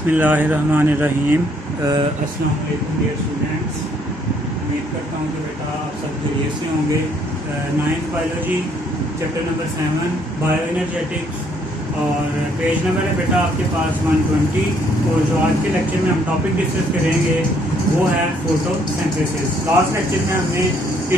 बिस्मिल्लाहिर्रहमानिर्रहीम। अस्सलाम वालेकुम डियर स्टूडेंट्स। उम्मीद करता हूँ कि बेटा आप सब खैरियत से होंगे। Ninth biology chapter number 7 bio energetics और पेज नंबर है बेटा आपके पास 120। और जो आज के लेक्चर में हम टॉपिक डिस्कस करेंगे वो है फोटोसिंथेसिस। लास्ट लेक्चर में हमने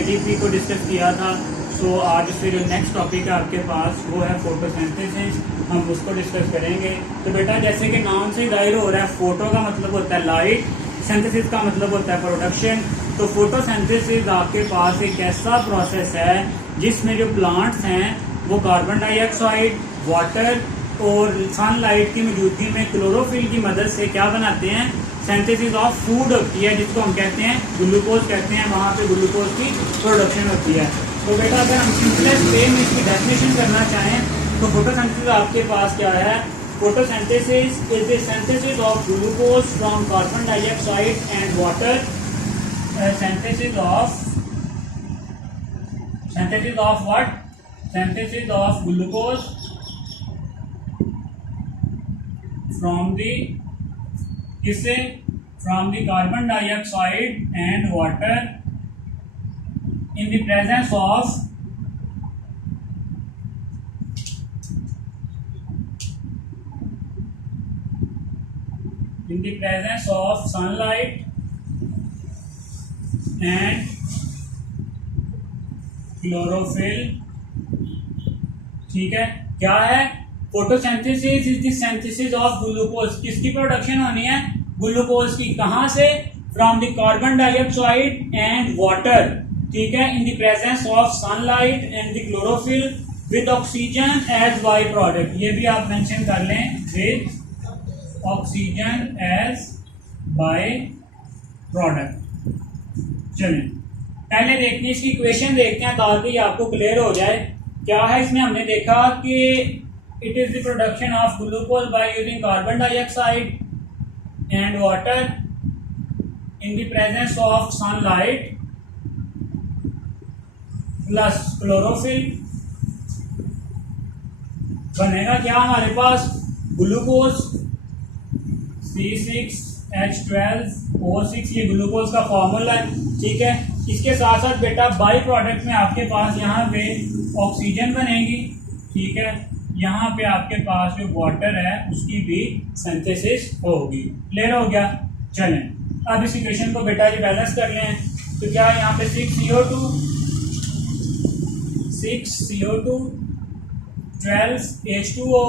एटीपी को डिस्कस किया था, तो आज से जो नेक्स्ट टॉपिक है आपके पास वो है फोटोसिंथेसिस, हम उसको डिस्कस करेंगे। तो बेटा जैसे कि नाम से जाहिर हो रहा है, फोटो का मतलब होता है लाइट, सिंथेसिस का मतलब होता है प्रोडक्शन। तो फोटोसिंथेसिस आपके पास एक ऐसा प्रोसेस है जिसमें जो प्लांट्स हैं वो कार्बन डाइऑक्साइड, वाटर और सनलाइट की मौजूदगी में क्लोरोफिल की मदद से क्या बनाते हैं, सिंथेसिस ऑफ फूड होती है, जिसको हम कहते हैं ग्लूकोज कहते हैं। वहाँ पे ग्लूकोज की प्रोडक्शन होती है। तो बेटा अगर हम सिंपलेस्ट वे में इसकी डेफिनेशन करना चाहें तो फोटोसिंथेसिस आपके पास क्या है? Photosynthesis is the synthesis of glucose from carbon dioxide and water. Synthesis of what? Synthesis of glucose from the किससे? From the carbon dioxide and water in the presence of sunlight and chlorophyll। ठीक है, क्या है? Photosynthesis is the synthesis of glucose. किसकी production होनी है? Glucose की। कहां से? From the carbon dioxide and water. ठीक है, in the presence of sunlight and the chlorophyll with oxygen as by product. ये भी आप मेंशन कर लें, with oxygen as by product. चलिए पहले देखते हैं इसकी इक्वेशन, देखते हैं ताकि आपको क्लियर हो जाए क्या है। इसमें हमने देखा कि it is the production of glucose by using carbon dioxide and water in the presence of sunlight plus chlorophyll. बनेगा क्या हमारे पास? ग्लूकोज C6H12O6, ये ग्लूकोज का फॉर्मूला है। ठीक है, इसके साथ साथ बेटा बाई प्रोडक्ट में आपके पास यहाँ पे ऑक्सीजन बनेगी। ठीक है, यहाँ पे आपके पास जो वाटर है उसकी भी सिंथेसिस होगी। क्लियर हो गया? चलें अब इस इक्वेशन को बेटा जी बैलेंस कर लें। तो क्या यहाँ पे 6CO2 12H2O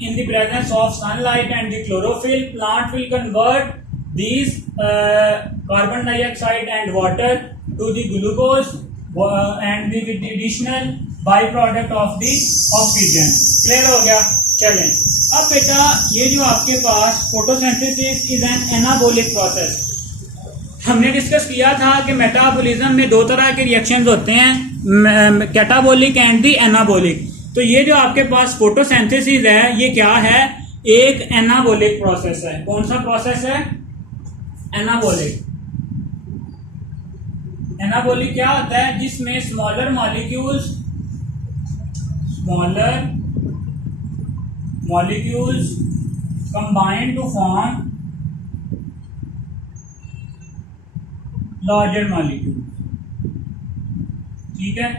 in the presence of sunlight and the chlorophyll, plant will convert these carbon dioxide and water to the glucose and the additional byproduct of the oxygen। Clear हो गया? चलें अब बेटा ये जो आपके पास photosynthesis is an anabolic process. हमने डिस्कस किया था कि मेटाबॉलिज्म में दो तरह के रिएक्शंस होते हैं, कैटाबॉलिक एंड दी एनाबॉलिक। तो ये जो आपके पास फोटोसिंथेसिस है ये क्या है? एक एनाबॉलिक प्रोसेस है। कौन सा प्रोसेस है? एनाबॉलिक। एनाबॉलिक क्या होता है? जिसमें smaller molecules combine to form larger molecule. ठीक है,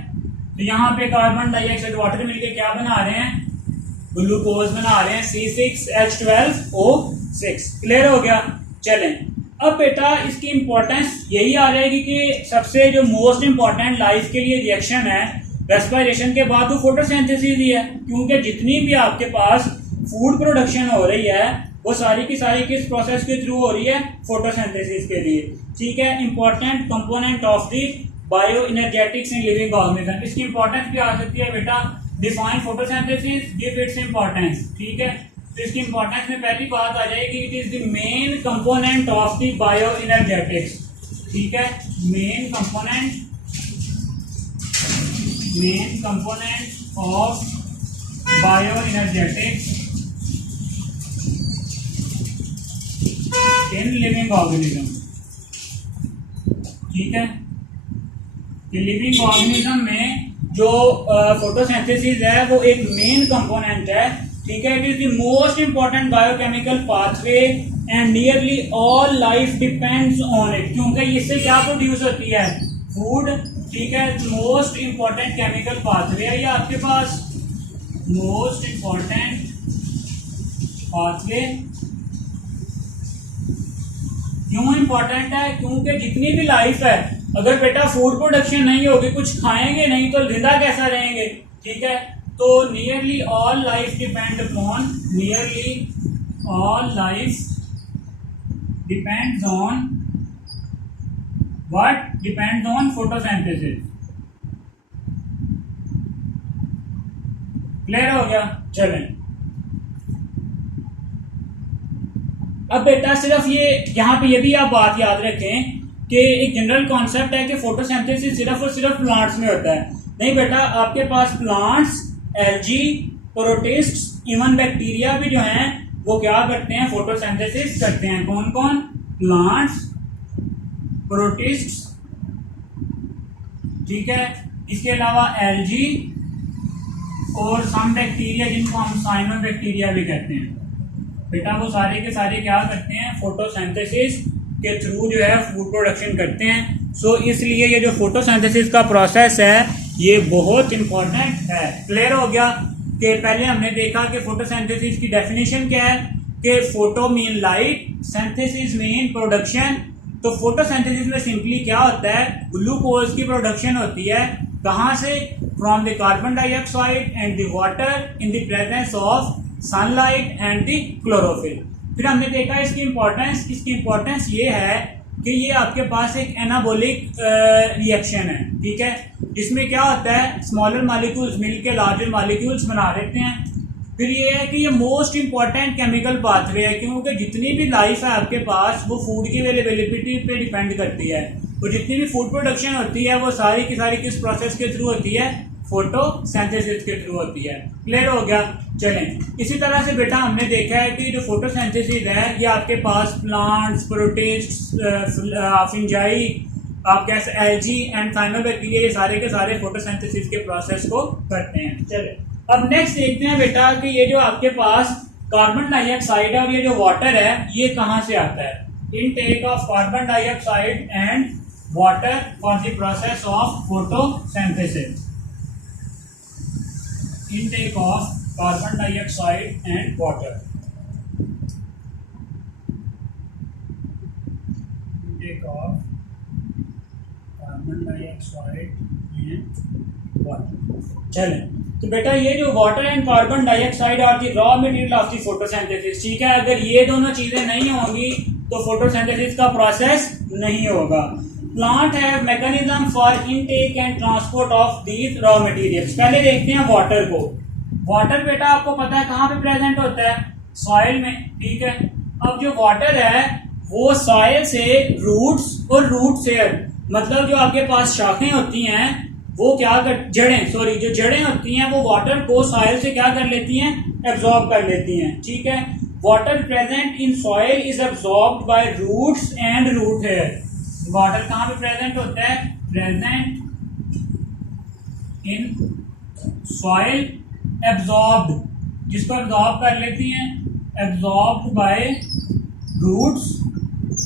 तो यहाँ पे कार्बन डाइऑक्साइड वाटर मिलके क्या बना रहे हैं? ग्लूकोज बना रहे हैं, C6H12O6। क्लियर हो गया? चलें अब बेटा इसकी इंपॉर्टेंस यही आ जाएगी कि सबसे जो मोस्ट इंपॉर्टेंट लाइफ के लिए रिएक्शन है रेस्पिरेशन के बाद वो फोटोसिंथेसिस ही है, क्योंकि जितनी भी आपके पास फूड प्रोडक्शन हो रही है वो सारी की सारी किस प्रोसेस के थ्रू हो रही है? फोटोसिंथेसिस के लिए। ठीक है, important component of the bio energetics in living organism. इसकी इंपॉर्टेंस भी आ सकती है बेटा। Define photosynthesis, give its importance. ठीक है, तो इसकी इंपॉर्टेंस में पहली बात आ जाएगी, it is the main component of the bio energetics. ठीक है, main component of bio energetics in living organism. ठीक है, लिविंग ऑर्गेनिज्म में जो फोटोसिंथेसिस है वो एक मेन कंपोनेंट है। ठीक है, it is the most important biochemical pathway and nearly all life depends on it, क्योंकि इससे क्या प्रोड्यूस होती है, फूड। ठीक है, मोस्ट इंपॉर्टेंट केमिकल पाथवे है ये आपके पास, मोस्ट इंपॉर्टेंट पाथवे। क्यों इंपॉर्टेंट है, क्योंकि जितनी भी लाइफ है, अगर बेटा फूड प्रोडक्शन नहीं होगी, कुछ खाएंगे नहीं तो जिंदा कैसा रहेंगे। ठीक है, तो nearly all life depend upon, nearly all life depends on what, depends on photosynthesis. Clear हो गया। चलें, अब बेटा सिर्फ ये यहाँ पे ये भी आप बात याद रखें कि एक जनरल कॉन्सेप्ट है कि फोटोसिंथेसिस सिर्फ और सिर्फ प्लांट्स में होता है। नहीं बेटा, आपके पास plants, algae, protists, even bacteria भी जो हैं वो क्या करते हैं, फोटोसिंथेसिस करते हैं। कौन कौन, प्लांट्स, प्रोटिस्ट्स, ठीक है, इसके अलावा एल्गी और सम बैक्टीरिया जिनको हम साइनोबैक्टीरिया भी कहते हैं। बेटा वो सारे के सारे क्या करते हैं, फोटोसिंथेसिस के थ्रू जो है फूड प्रोडक्शन करते हैं। सो इसलिए ये जो फोटोसिंथेसिस का प्रोसेस है ये बहुत इंपॉर्टेंट है। क्लियर हो गया कि पहले हमने देखा कि फोटोसिंथेसिस की डेफिनेशन क्या है कि photo mean light, synthesis mean production. तो फोटोसिंथेसिस में सिंपली क्या होता है, ग्लूकोज की प्रोडक्शन होती है। कहाँ से, from the carbon dioxide and the water in the presence of sunlight and the chlorophyll. फिर हमने देखा इसकी इंपॉर्टेंस ये है कि ये आपके पास एक एनाबॉलिक रिएक्शन है। ठीक है, जिसमें क्या होता है, स्मॉलर मॉलिक्यूल्स मिलकर लार्जर मॉलिक्यूल्स बना देते हैं। फिर ये है कि ये मोस्ट इंपॉर्टेंट केमिकल पाथवे है, क्योंकि जितनी भी लाइफ है आपके पास वो फूड की अवेलेबिलिटी पे डिपेंड करती है। तो जितनी भी फूड प्रोडक्शन होती है वो सारी की सारी किस प्रोसेस के थ्रू होती है, फोटोसिंथेसिस के थ्रू होती है। क्लियर हो गया। चलें, इसी तरह से बेटा हमने देखा है कि जो फोटोसिंथेसिस है ये आपके पास प्लांट्स, प्रोटिस्ट्स, फंजाई, आप कैसे एल्गी एंड साइनोबैक्टीरिया, ये सारे के सारे फोटोसिंथेसिस के प्रोसेस को करते हैं। चले, अब नेक्स्ट देखते हैं बेटा कि ये जो आपके पास कार्बन डाइऑक्साइड है और ये जो वाटर है ये कहाँ से आता है। Intake of carbon dioxide and water for the process of photosynthesis. Intake of carbon dioxide and water. Intake of carbon dioxide and water. चलें, तो बेटा ये जो water and carbon dioxide are the raw material of the photosynthesis. ठीक है, अगर ये दोनों चीजें नहीं होंगी तो फोटोसिंथेसिस का प्रोसेस नहीं होगा। Plant have mechanism for intake and transport of these raw materials. पहले देखते हैं वाटर को। वाटर बेटा आपको पता है कहाँ पे प्रेजेंट होता है, सॉइल में। ठीक है, अब जो वाटर है वो सॉइल से रूट्स और रूट से, मतलब जो आपके पास शाखें होती हैं वो क्या कर, जो जड़ें होती हैं वो वाटर को सॉइल से क्या कर लेती हैं, एब्जॉर्ब कर लेती हैं। ठीक है, water present in soil is absorbed by roots and root hair. Water कहाँ पे प्रेजेंट होता है, प्रेजेंट इन सॉइल, एब्जॉर्ब्ड, जिसको एब्जॉर्ब कर लेती हैं, एब्जॉर्ब्ड बाय रूट्स,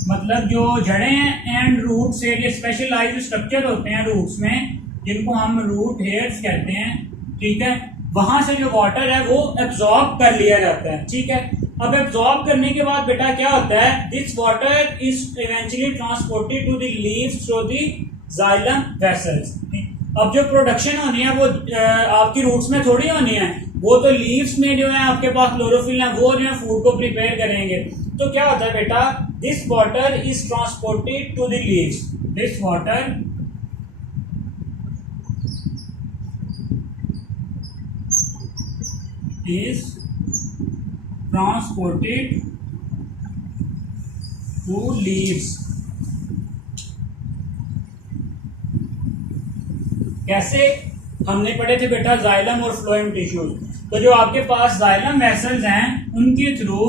मतलब जो जड़ें हैं, एंड रूट से, ये स्पेशलाइज्ड स्ट्रक्चर होते हैं रूट्स में जिनको हम रूट हेयर्स कहते हैं। ठीक है, वहां से जो वाटर है वो एब्जॉर्ब कर लिया जाता है। ठीक है, अब एब्जॉर्ब करने के बाद बेटा क्या होता है, this water is eventually transported to the leaves through the xylem vessels. अब जो प्रोडक्शन होनी है वो आपकी रूट्स में थोड़ी होनी है, वो तो लीव्स में जो है आपके पास क्लोरोफिल है वो जो है फूड को प्रिपेयर करेंगे। तो क्या होता है बेटा, this water is transported to the leaves, this water is transported to leaves। कैसे, हमने पढ़े थे बेटा जाइलम और फ्लोएम टिश्यूज। तो जो आपके पास जाइलम वेसल्स हैं उनके थ्रू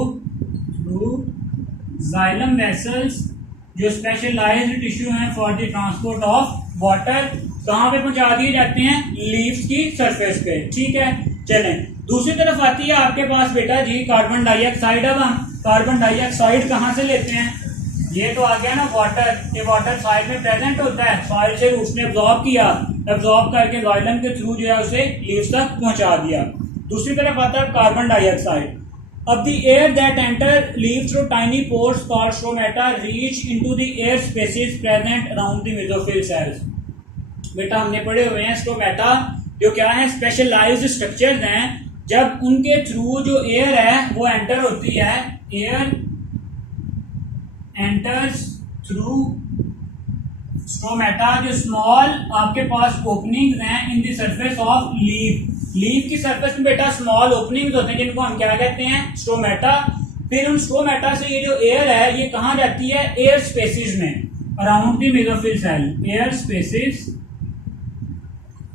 जाइलम वेसल्स जो स्पेशलाइज्ड टिश्यू हैं for the transport of water कहाँ पे पहुंचा दिए जाते हैं, लीव्स की सरफेस पे। ठीक है, चलें, दूसरी तरफ आती है आपके पास बेटा जी कार्बन डाइऑक्साइड। अब हम कार्बन डाइऑक्साइड कहाँ से लेते हैं? ये तो आ गया ना वाटर, ये वाटर सॉइल में प्रेजेंट होता है, सॉइल से रूट्स ने एब्जॉर्ब किया, एब्जॉर्ब करके जाइलम के थ्रू जो है उसे लीव्स तक पहुंचा दिया। दूसरी तरफ आता है कार्बन डाइऑक्साइड। अब the air that enter leave through tiny pores called stromata reach into the air spaces present around the mesophyll sales. बेटा हमने पढ़े हुए हैं स्ट्रोमेटा जो क्या है, स्पेशलाइज्ड स्ट्रक्चर्स हैं। जब उनके थ्रू जो एयर है वो एंटर होती है, एयर एंटर्स थ्रू स्ट्रोमेटा, जो स्मॉल आपके पास ओपनिंग्स हैं in the surface of leaf. Leaf की सरफेस में बेटा स्मॉल ओपनिंग्स होते हैं जिनको हम क्या कहते हैं, स्ट्रोमेटा। फिर उन स्ट्रोमेटा से ये जो एयर है ये कहाँ जाती है, एयर स्पेसिस में, around the mesophyll cell. Air spaces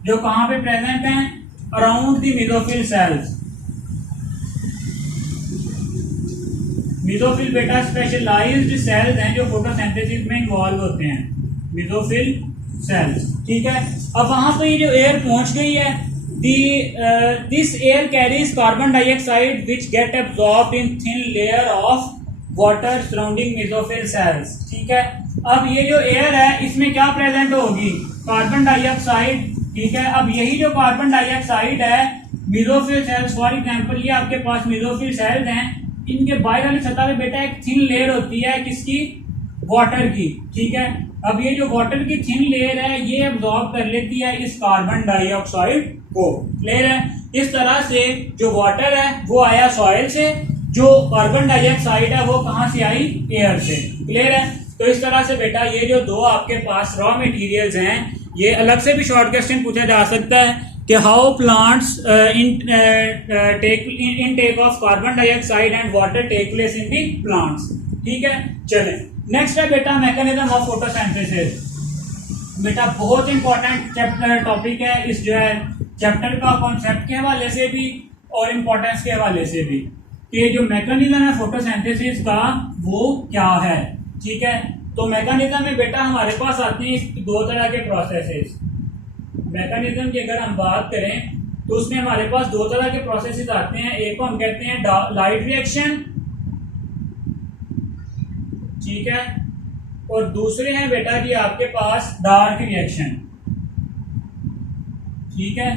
जो कहां पे प्रेजेंट हैं, around the mesophyll cells. Mesophyll बेटा स्पेशलाइज्ड सेल्स हैं जो फोटोसिंथेसिस में इन्वॉल्व होते हैं, मेसोफिल सेल्स। ठीक है, अब वहां पे ये जो एयर पहुंच गई है, this air carries carbon dioxide which get absorbed in thin layer of water surrounding mesophyll cells. ठीक है, अब ये जो एयर है इसमें क्या प्रेजेंट होगी, कार्बन डाइऑक्साइड। ठीक है, अब यही जो कार्बन डाइऑक्साइड है, मेसोफिल सेल्स फॉर एग्जांपल ये आपके पास मेसोफिल सेल्स हैं, इनके बाहर वाली सतह पे बेटा एक थिन लेयर होती है किसकी, वाटर की। ठीक है, अब ये जो वाटर की थिन लेयर है ये एब्जॉर्ब कर लेती है इस कार्बन डाइऑक्साइड को। क्लियर है? इस तरह से जो वाटर है वो आया सॉइल से, जो कार्बन डाइऑक्साइड है वो कहां से आई, एयर से। क्लियर है? तो इस तरह से बेटा ये जो दो आपके पास रॉ मटेरियल्स हैं, ये अलग से भी शॉर्ट क्वेश्चन पूछा जा सकता है कि how plants intake of carbon dioxide and water take place in the plants. ठीक है, चले नेक्स्ट है बेटा मैकेनिज्म ऑफ फोटोसिंथेसिस। बेटा बहुत इंपॉर्टेंट चैप्टर टॉपिक है, इस जो है चैप्टर का कॉन्सेप्ट के हवाले से भी और इम्पोर्टेंस के हवाले से भी, कि जो मैकेनिज्म है फोटोसिंथेसिस का वो क्या है। ठीक है, तो मैकेनिज्म में बेटा हमारे पास आते हैं दो तरह के प्रोसेसेस। मैकेनिज्म की अगर हम बात करें तो उसमें हमारे पास दो तरह के प्रोसेसेस आते हैं। एक को हम कहते हैं लाइट रिएक्शन, ठीक है, और दूसरे हैं बेटा जी आपके पास डार्क रिएक्शन। ठीक है,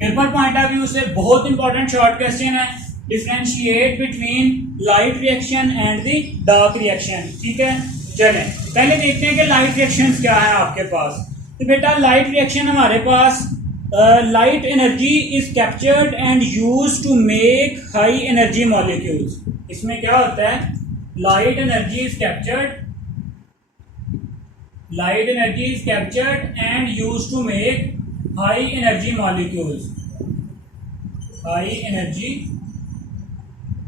पेपर पॉइंट ऑफ व्यू से बहुत इंपॉर्टेंट शॉर्ट क्वेश्चन है, differentiate between light reaction and the dark reaction. ठीक है, चलें पहले देखते हैं कि लाइट रिएक्शन क्या है आपके पास। तो बेटा लाइट रिएक्शन हमारे पास light energy is captured and used to make high energy molecules. इसमें क्या होता है, light energy is captured and used to make high energy molecules. High energy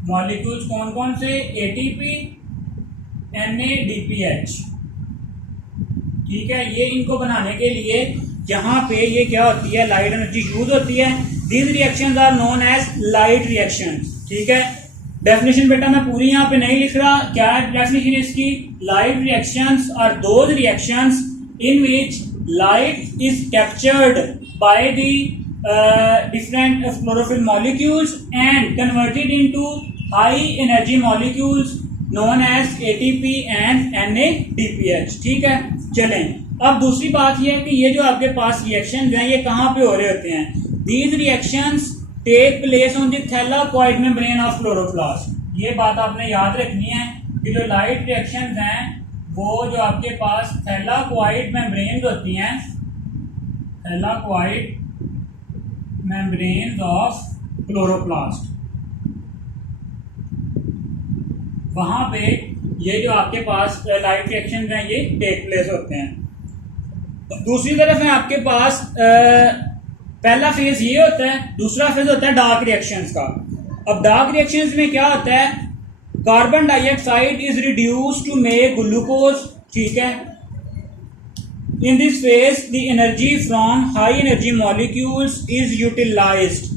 molecules कौन कौन से, एटीपी, NADPH। ठीक है, ये इनको बनाने के लिए यहाँ पे ये क्या होती है, लाइट एनर्जी यूज होती है। These reactions are known as light reactions. ठीक है, डेफिनेशन बेटा मैं पूरी यहाँ पे नहीं लिख रहा, क्या है डेफिनेशन इसकी, light reactions are those reactions in which light is captured by the different chlorophyll molecules and converted into high energy molecules known as ATP and NADPH। ठीक है, चलें अब दूसरी बात यह है कि ये जो आपके पास रिएक्शंस हैं ये कहाँ पे हो रहे होते हैं। These reactions take place on the thylakoid membrane of chloroplast। ये बात आपने याद रखनी है कि जो लाइट रिएक्शंस हैं वो जो आपके पास थैलाकोइड मेम्ब्रेन्स होती हैं, थैलाकोइड मेम्ब्रेन्स ऑफ क्लोरोप्लास्ट, वहां पे ये जो आपके पास लाइट रिएक्शंस हैं ये टेक प्लेस होते हैं। तो दूसरी तरफ है आपके पास पहला फेज ये होता है, दूसरा फेज होता है डार्क रिएक्शंस का। अब डार्क रिएक्शंस में क्या होता है, carbon dioxide is reduced to make glucose. ठीक है, in this phase the energy from high energy molecules is utilized,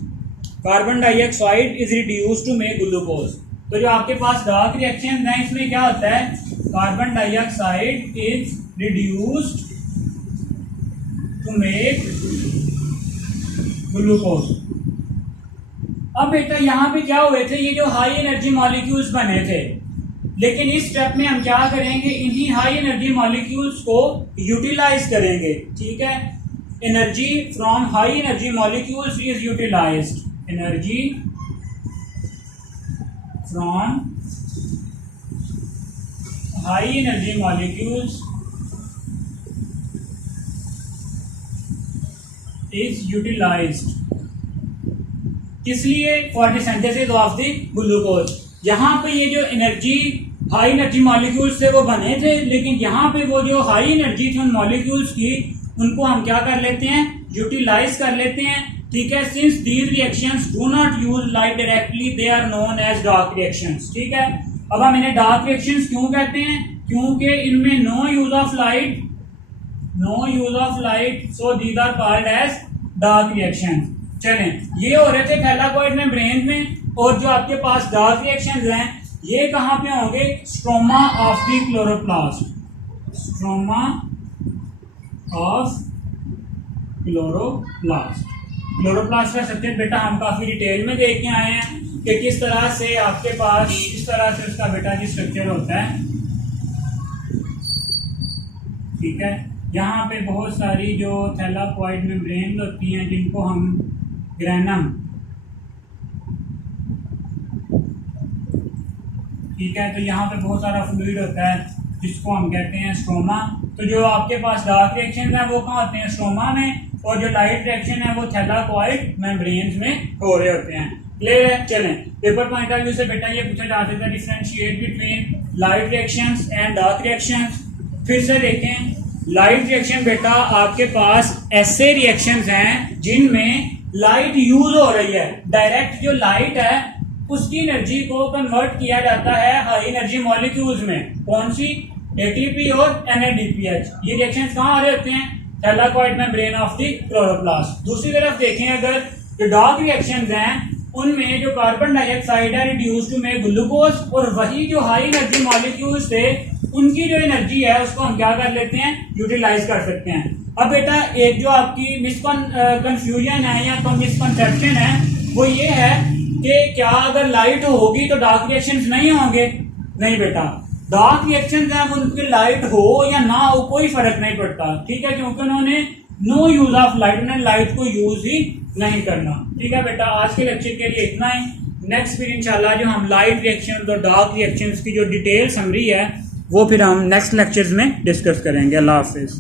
carbon dioxide is reduced to make glucose। तो जो आपके पास डार्क रिएक्शन है इसमें क्या होता है, carbon dioxide is reduced to make glucose. अब बेटा यहाँ पे क्या हुए थे, ये जो हाई एनर्जी मॉलिक्यूल्स बने थे, लेकिन इस स्टेप में हम क्या करेंगे, इन्हीं हाई एनर्जी मॉलिक्यूल्स को यूटिलाइज करेंगे। ठीक है, energy from high energy molecules is utilised, energy from high energy molecules is utilised. किस लिए? For the synthesis of the glucose. यहाँ पे ये जो एनर्जी हाई एनर्जी मॉलिक्यूल्स से वो बने थे, लेकिन यहाँ पे वो जो हाई एनर्जी थी उन मॉलिक्यूल्स की, उनको हम क्या कर लेते हैं, यूटिलाइज कर लेते हैं। ठीक है, since these reactions do not use light directly, they are known as dark reactions. ठीक है, अब हम इन्हें डार्क रिएक्शंस क्यों कहते हैं? क्योंकि इनमें no use of light, so these are called as dark reaction. चलें, ये हो रहे थे थैलाकोइड मेम्ब्रेन में, और जो आपके पास डार्क रिएक्शंस हैं ये कहां पे होंगे? Stroma of the chloroplast, stroma of chloroplast. Chloroplast का स्ट्रक्चर बेटा हम काफी डिटेल में देख के आए हैं कि किस तरह से आपके पास इस तरह से उसका बेटा जी स्ट्रक्चर होता है। ठीक है, यहाँ पे बहुत सारी जो थैलाकोइड मेम्ब्रेन होती हैं जिनको हम ग्रेनम, ठीक है, तो यहाँ पे बहुत सारा फ्लूइड होता है जिसको हम कहते हैं स्ट्रोमा। तो जो आपके पास डार्क रिएक्शन है वो कहाँ होते हैं? स्ट्रोमा में, और जो लाइट रिएक्शन है वो थैलाकोइड मेम्ब्रेन्स में हो रहे होते हैं। क्लियर है? चलें, पेपर पॉइंट ऑफ व्यू से बेटा ये पूछा जा सकता है differentiate between light reactions and dark reactions. फिर से देखें, लाइट रिएक्शन बेटा आपके पास ऐसे रिएक्शंस हैं जिनमें लाइट यूज हो रही है, डायरेक्ट जो लाइट है उसकी एनर्जी को कन्वर्ट किया जाता है हाई एनर्जी मॉलिक्यूल्स में। कौन सी? एटीपी और NADPH। ये रिएक्शंस कहाँ आ रहे होते हैं? थैलाकोइड मेम्ब्रेन ऑफ द क्लोरोप्लास्ट। दूसरी तरफ देखें, अगर जो डार्क रिएक्शंस हैं उनमें जो कार्बन डाइऑक्साइड है रिड्यूस टू मेक ग्लूकोज, और वही जो हाई एनर्जी मॉलिक्यूल्स थे उनकी जो एनर्जी है उसको हम क्या कर लेते हैं? यूटिलाइज कर सकते हैं। अब बेटा एक जो आपकी कंफ्यूजन है या मिसकंसेप्शन है वो ये है कि क्या अगर लाइट होगी तो डार्क रिएक्शंस नहीं होंगे? नहीं बेटा, डार्क रिएक्शंस हैं उनकी लाइट हो या ना हो कोई फर्क नहीं पड़ता। ठीक है, क्योंकि उन्होंने नो यूज ऑफ लाइट, उन्होंने लाइट को यूज ही नहीं करना। ठीक है बेटा, आज के लेक्चर के लिए इतना ही। नेक्स्ट फिर इंशाल्लाह जो हम लाइट रिएक्शंस और डार्क रिएक्शंस की जो डिटेल समरी है वो फिर हम नेक्स्ट लेक्चर्स में डिस्कस करेंगे। अल्लाह हाफिज।